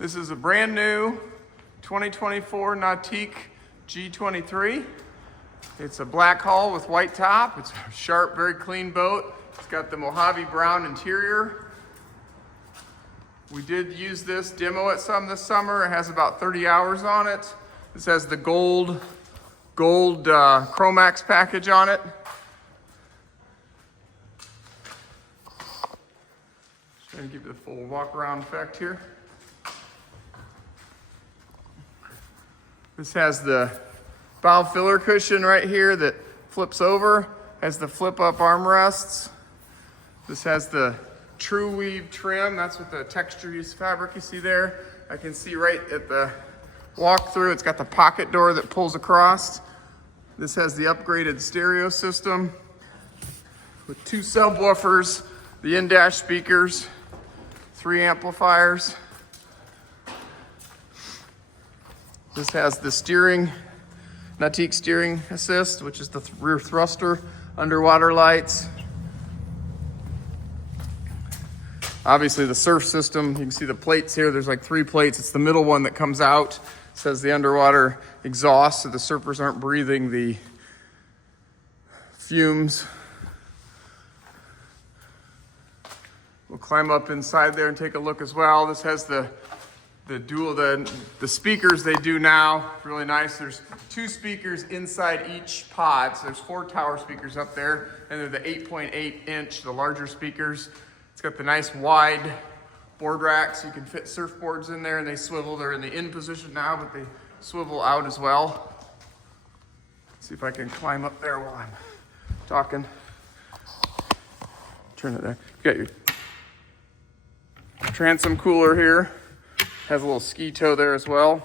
This is a brand new 2024 Nautique G23. It's a black hull with white top. It's a sharp, very clean boat. It's got the Mojave brown interior. We did use this, demo it some this summer. It has about 30 hours on it. This has the gold Chromax package on it. Just trying to give you the full walk around effect here. This has the bow filler cushion right here that flips over, has the flip up armrests. This has the true weave trim. That's what the textured fabric you see there. I can see right at the walk through, it's got the pocket door that pulls across. This has the upgraded stereo system with 2 subwoofers, the in-dash speakers, 3 amplifiers. This has the Nautique steering assist, which is the rear thruster, underwater lights. Obviously the surf system, you can see the plates here. There's like 3 plates. It's the middle one that comes out. It says the underwater exhaust, so the surfers aren't breathing the fumes. We'll climb up inside there and take a look as well. This has the speakers they do now, really nice. There's 2 speakers inside each pod. So there's 4 tower speakers up there, and they're the 8.8 inch, the larger speakers. It's got the nice wide board racks. You can fit surfboards in there, and they swivel. They're in the in position now, but they swivel out as well. Let's see if I can climb up there while I'm talking. Turn it there. You got your transom cooler here. Has a little ski tow there as well.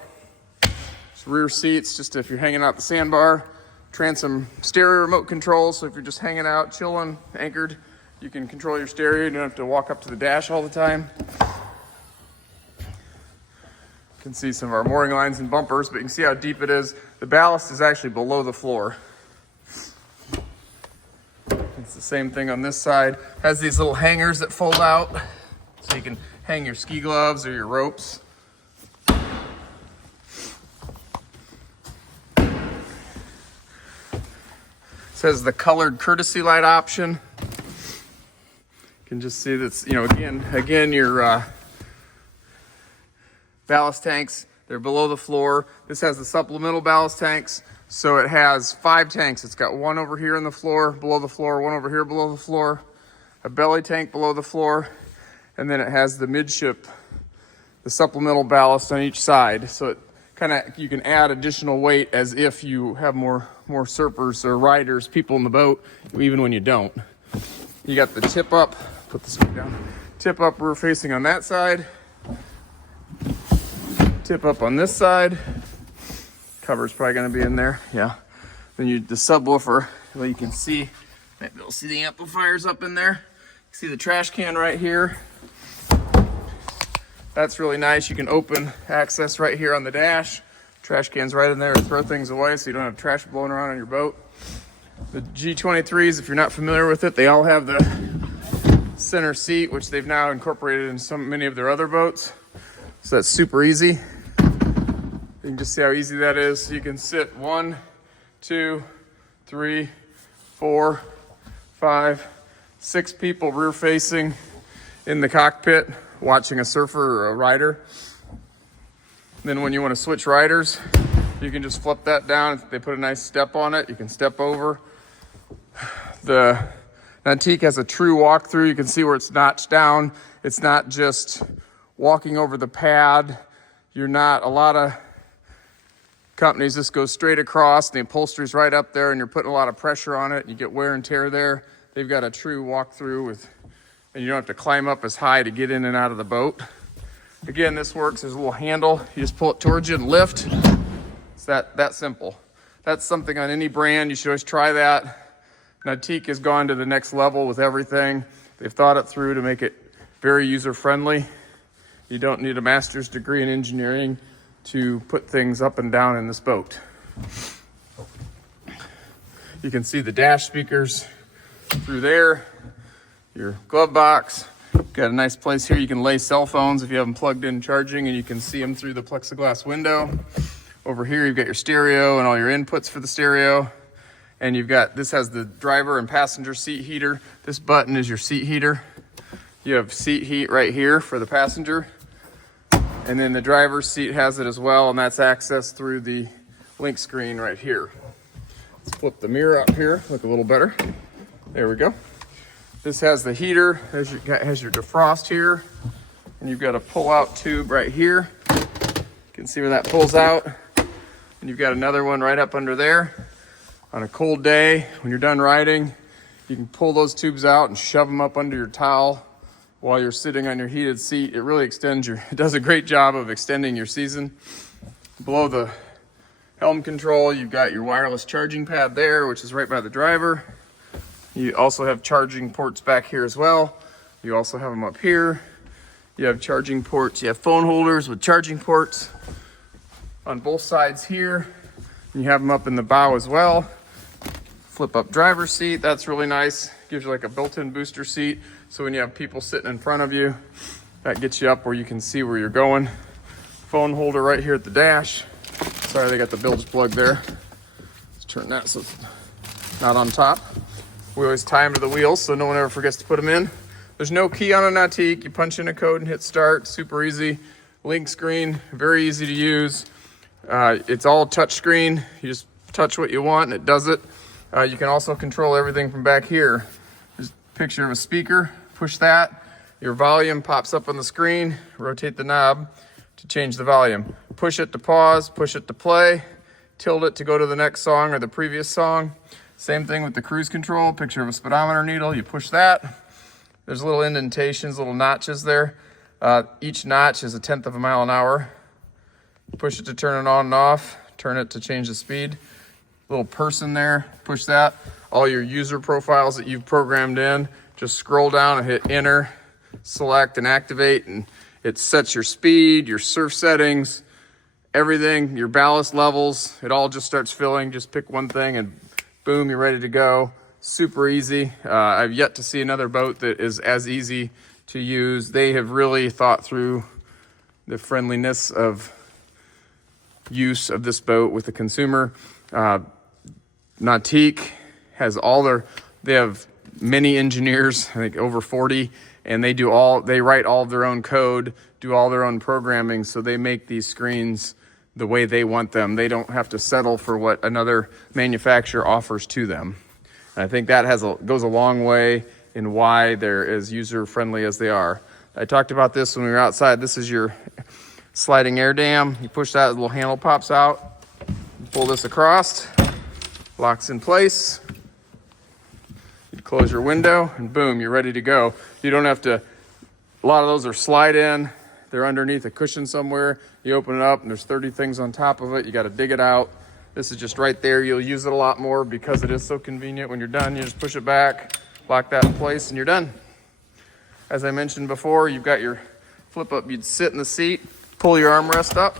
It's rear seats, just if you're hanging out the sandbar. Transom stereo remote control, so if you're just hanging out, chilling, anchored, you can control your stereo. You don't have to walk up to the dash all the time. You can see some of our mooring lines and bumpers, but you can see how deep it is. The ballast is actually below the floor. It's the same thing on this side. Has these little hangers that fold out, so you can hang your ski gloves or your ropes. It says the colored courtesy light option. You can just see that's, again, your ballast tanks, they're below the floor. This has the supplemental ballast tanks. So it has 5 tanks. It's got 1 over here on the floor, below the floor, 1 over here below the floor, a belly tank below the floor, and then it has the midship, the supplemental ballast on each side. So it you can add additional weight as if you have more surfers or riders, people in the boat, even when you don't. You got the tip up, put this one down, tip up rear facing on that side, tip up on this side. Cover's probably gonna be in there, yeah. Then the subwoofer, well, you can see, maybe you'll see the amplifiers up in there. You see the trash can right here. That's really nice. You can open access right here on the dash. Trash can's right in there to throw things away so you don't have trash blowing around on your boat. The G23s, if you're not familiar with it, they all have the center seat, which they've now incorporated in many of their other boats. So that's super easy. You can just see how easy that is. So you can sit 1, 2, 3, 4, 5, 6 people rear facing in the cockpit, watching a surfer or a rider. Then when you want to switch riders, you can just flip that down. They put a nice step on it. You can step over. The Nautique has a true walkthrough. You can see where it's notched down. It's not just walking over the pad. A lot of companies just go straight across. The upholstery's right up there and you're putting a lot of pressure on it. You get wear and tear there. They've got a true walkthrough and you don't have to climb up as high to get in and out of the boat. Again, this works. There's a little handle. You just pull it towards you and lift. It's that simple. That's something on any brand. You should always try that. Nautique has gone to the next level with everything. They've thought it through to make it very user-friendly. You don't need a master's degree in engineering to put things up and down in this boat. You can see the dash speakers through there, your glove box. Got a nice place here. You can lay cell phones if you have them plugged in charging, and you can see them through the plexiglass window. Over here, you've got your stereo and all your inputs for the stereo. And you've got, this has the driver and passenger seat heater. This button is your seat heater. You have seat heat right here for the passenger. And then the driver's seat has it as well, and that's accessed through the link screen right here. Let's flip the mirror up here, look a little better. There we go. This has the heater, has your defrost here, and you've got a pull-out tube right here. You can see where that pulls out. And you've got another one right up under there. On a cold day, when you're done riding, you can pull those tubes out and shove them up under your towel while you're sitting on your heated seat. It really extends it does a great job of extending your season. Below the helm control, you've got your wireless charging pad there, which is right by the driver. You also have charging ports back here as well. You also have them up here. You have charging ports. You have phone holders with charging ports on both sides here. You have them up in the bow as well. Flip up driver's seat, that's really nice. Gives you like a built-in booster seat. So when you have people sitting in front of you, that gets you up where you can see where you're going. Phone holder right here at the dash. Sorry, they got the bilge plug there. Let's turn that so it's not on top. We always tie them to the wheels so no one ever forgets to put them in. There's no key on a Nautique. You punch in a code and hit start, super easy. Link screen, very easy to use. It's all touch screen. You just touch what you want and it does it. You can also control everything from back here. There's a picture of a speaker. Push that. Your volume pops up on the screen. Rotate the knob to change the volume. Push it to pause, push it to play, tilt it to go to the next song or the previous song. Same thing with the cruise control. Picture of a speedometer needle. You push that. There's little indentations, little notches there. Each notch is 1/10 of a mile an hour. Push it to turn it on and off. Turn it to change the speed. Little person there, push that. All your user profiles that you've programmed in, just scroll down and hit enter, select and activate, and it sets your speed, your surf settings, everything, your ballast levels. It all just starts filling. Just pick one thing and boom, you're ready to go. Super easy. I've yet to see another boat that is as easy to use. They have really thought through the friendliness of use of this boat with the consumer. Nautique has they have many engineers, I think over 40, and they write all of their own code, do all their own programming, so they make these screens the way they want them. They don't have to settle for what another manufacturer offers to them. And I think that goes a long way in why they're as user-friendly as they are. I talked about this when we were outside. This is your sliding air dam. You push that, the little handle pops out. You pull this across, locks in place. You close your window and boom, you're ready to go. You don't have to, a lot of those are slide in. They're underneath a cushion somewhere. You open it up and there's 30 things on top of it. You got to dig it out. This is just right there. You'll use it a lot more because it is so convenient. When you're done, you just push it back, lock that in place, and you're done. As I mentioned before, you've got your flip up. You'd sit in the seat, pull your armrest up,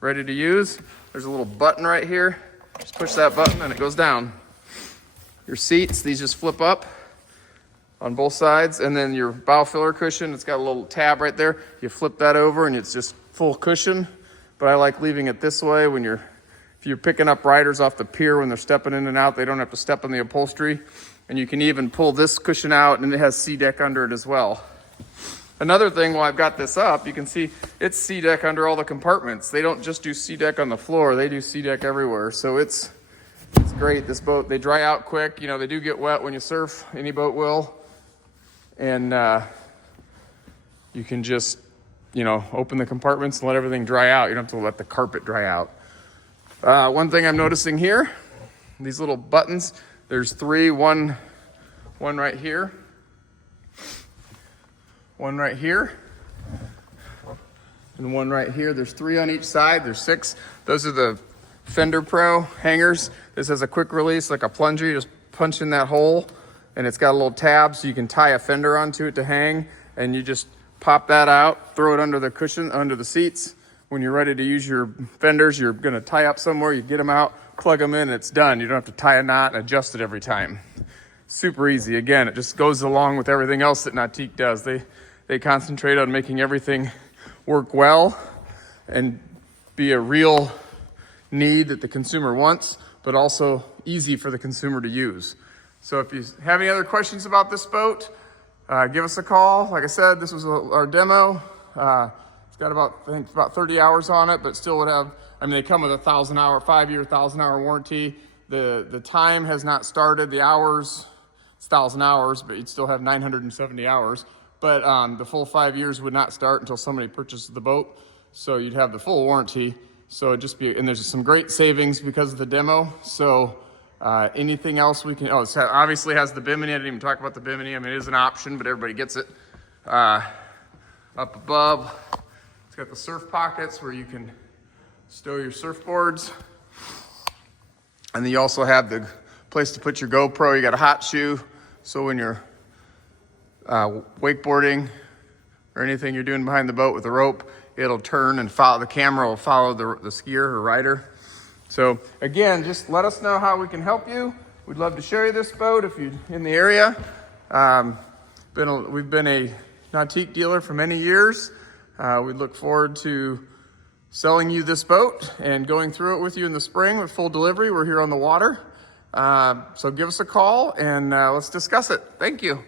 ready to use. There's a little button right here. Just push that button and it goes down. Your seats, these just flip up on both sides, and then your bow filler cushion, it's got a little tab right there. You flip that over and it's just full cushion, but I like leaving it this way if you're picking up riders off the pier when they're stepping in and out, they don't have to step on the upholstery. And you can even pull this cushion out and it has C-deck under it as well. Another thing, while I've got this up, you can see it's C-deck under all the compartments. They don't just do C-deck on the floor, they do C-deck everywhere. So it's great. This boat, they dry out quick. They do get wet when you surf, any boat will. And you can just, open the compartments and let everything dry out. You don't have to let the carpet dry out. One thing I'm noticing here, these little buttons, there's three, one right here, one right here, and one right here. There's 3 on each side. There's 6. Those are the Fender Pro hangers. This has a quick release, like a plunger. You just punch in that hole, and it's got a little tab so you can tie a fender onto it to hang, and you just pop that out, throw it under the cushion, under the seats. When you're ready to use your fenders, you're gonna tie up somewhere, you get them out, plug them in, and it's done. You don't have to tie a knot and adjust it every time. super easy. Again, it just goes along with everything else that Nautique does. They concentrate on making everything work well and be a real need that the consumer wants, but also easy for the consumer to use. So if you have any other questions about this boat, give us a call. Like I said, this was our demo. It's got about, I think, about 30 hours on it, but still would have, I mean, they come with a 5-year, 1,000-hour warranty. The time has not started. The hours, it's 1,000 hours, but you'd still have 970 hours. But the full 5 years would not start until somebody purchases the boat. So you'd have the full warranty. So it'd just be, and there's some great savings because of the demo. So anything else we can, it obviously has the bimini. I didn't even talk about the bimini. I mean, it is an option, but everybody gets it. Up above, it's got the surf pockets where you can stow your surfboards. And then you also have the place to put your GoPro. You got a hot shoe. So when you're wakeboarding or anything you're doing behind the boat with a rope, it'll turn and follow, the camera will follow the skier or rider. So again, just let us know how we can help you. We'd love to show you this boat if you're in the area. We've been a Nautique dealer for many years. We look forward to selling you this boat and going through it with you in the spring with full delivery. We're here on the water. So give us a call and let's discuss it. Thank you.